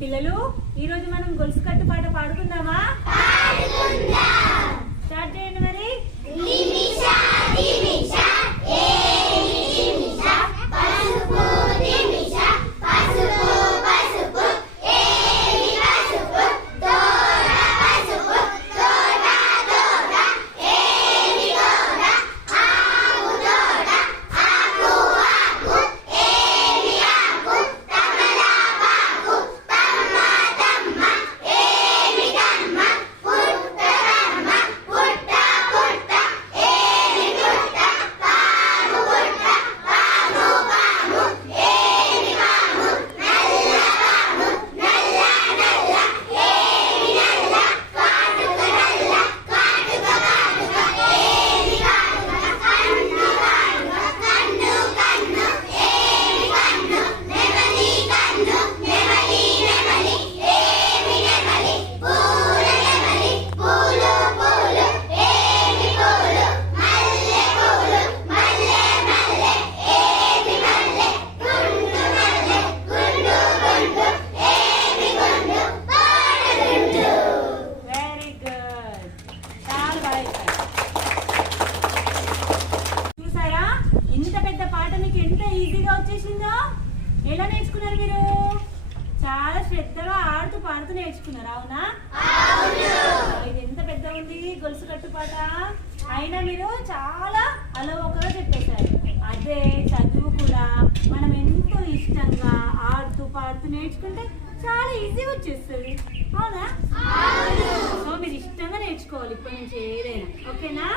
పిల్లలు ఈ రోజు మనం గొలుసు కట్టు పాట పాడుకుందామా? ఎంత ఈజీగా వచ్చేసిందో? ఎలా నేర్చుకున్నారు మీరు? చాలా శ్రద్ధగా ఆడుతూ పాడుతూ నేర్చుకున్నారు అవునా? ఇది ఎంత పెద్ద ఉంది? గొలుసు కట్టు పాట అయినా మీరు చాలా అలవోకగా చెప్పేశారు. అదే చదువు కూడా మనం ఎంతో ఇష్టంగా ఆడుతూ పాడుతూ నేర్చుకుంటే చాలా ఈజీగా వచ్చేస్తుంది. అవునా? సో మీరు ఇష్టంగా నేర్చుకోవాలి ఇప్పటి నుంచి ఏదైనా. ఓకేనా?